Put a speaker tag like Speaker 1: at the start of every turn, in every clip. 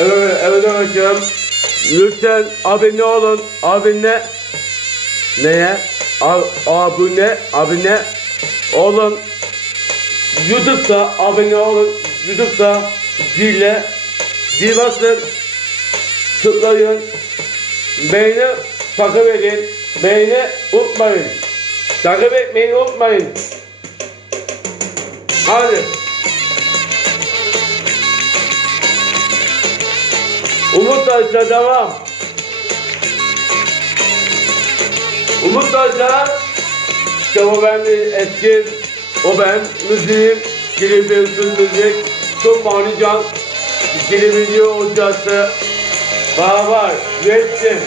Speaker 1: Evet, evet arkadaşlarım. Lütfen abone olun. Abone neye? Ab abone, abone olun. YouTube'da abone olun. YouTube'da zile zil basın. Tıklayın. Beğeni takip edin. Beğeni unutmayın. Takip etmeyi unutmayın. Hadi. Umut Taşla devam. Umut Taşla işte o ben bir eski o ben müziğim Kilifesiz müzik çok manican Kilifeci hocası var var ürettim.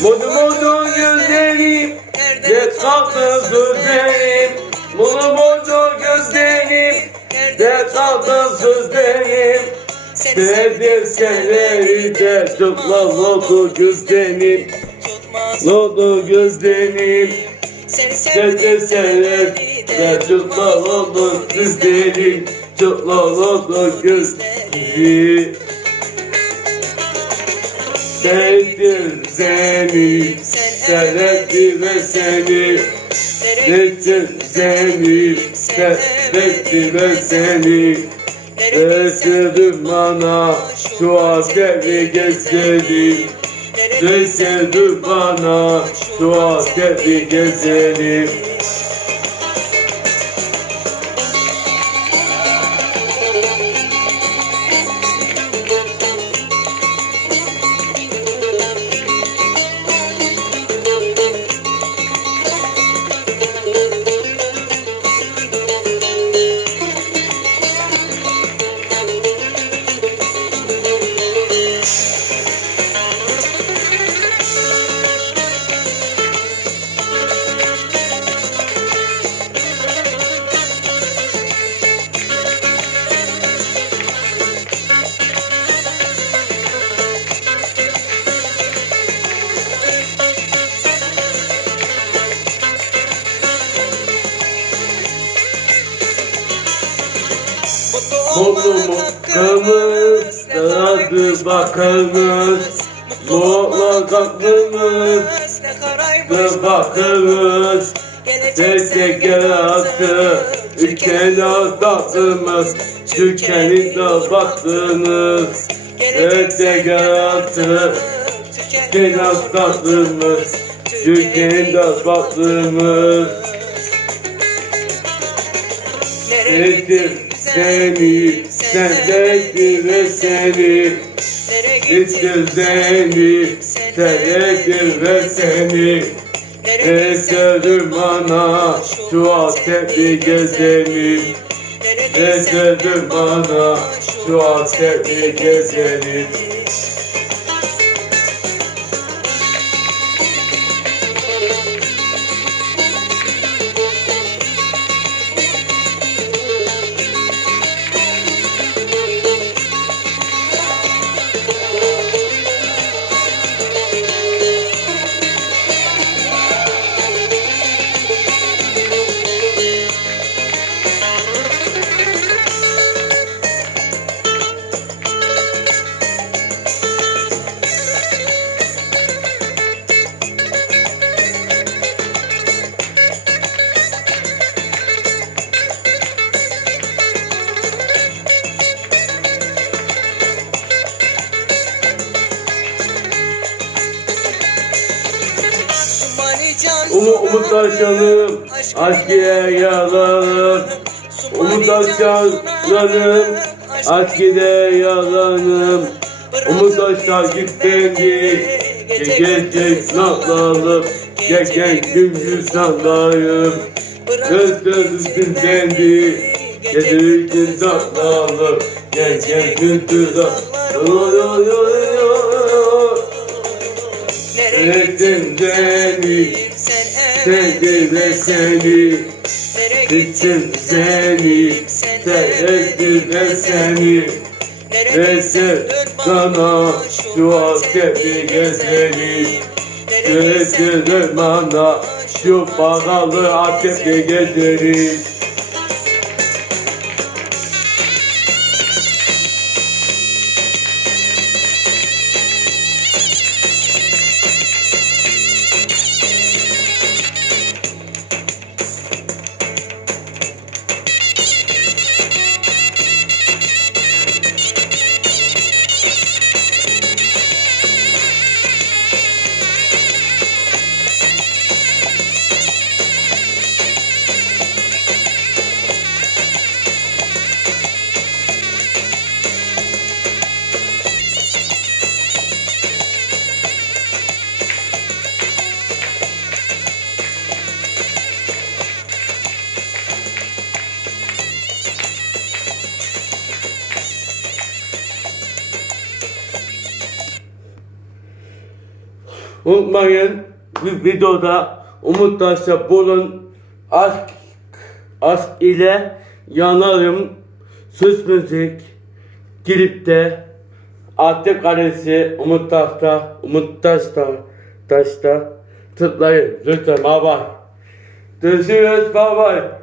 Speaker 1: Modu gözlerim De kaldı sözlerim. Modu modu gözlerim De kaldı sözlerim. Sevdir senleri de Tutla oldu gözlerim. Oldu gözlerim. Sevdir senleri de Tutla oldu gözlerim. Tutla oldu gözlerim Sevdir seni, sevdi ve seni. Sevdir seni, sevdi ve seni. Sevdim bana şu askeri gezelim Sevdim bana şu askeri gezelim Mutlu hakkımız, tadı bakımız Mutlu hakkımız, tadı bakımız. Destek yarattı, ülkenin tatlımız Türkiye'nin de baktınız Destek yarattı, ülkenin tatlımız Türkiye'nin de baktınız Sevdim seni, sevdim ve seni. Sevdim seni, sevdim ve seni Eserim bana şu ateşli gezelim Eserim bana şu ateşli gezelim Umu, umut taşlanım, aşkıya yalanım Umut taşlanım, aşkıya yalanım Umut taşlar gitmendi, gece naklalım Gece gündüz sandayım, göz göz üstündendi Gece gün naklalım, gece gündüz naklalım Ettim seni, sevdim seni. Gittim seni Sevdim seni. Versem sana şu askeri gezleri Götürüm bana şu paralı askeri gezleri Unutmayın bu videoda Umut Taş'ta bulun aşk aşk ile yanarım söz müzik klipte Artık Kalesi Umut Taş'ta Umut Taş'ta Taş'ta tıklayın lütfen bye bye. Görüşürüz bye bye.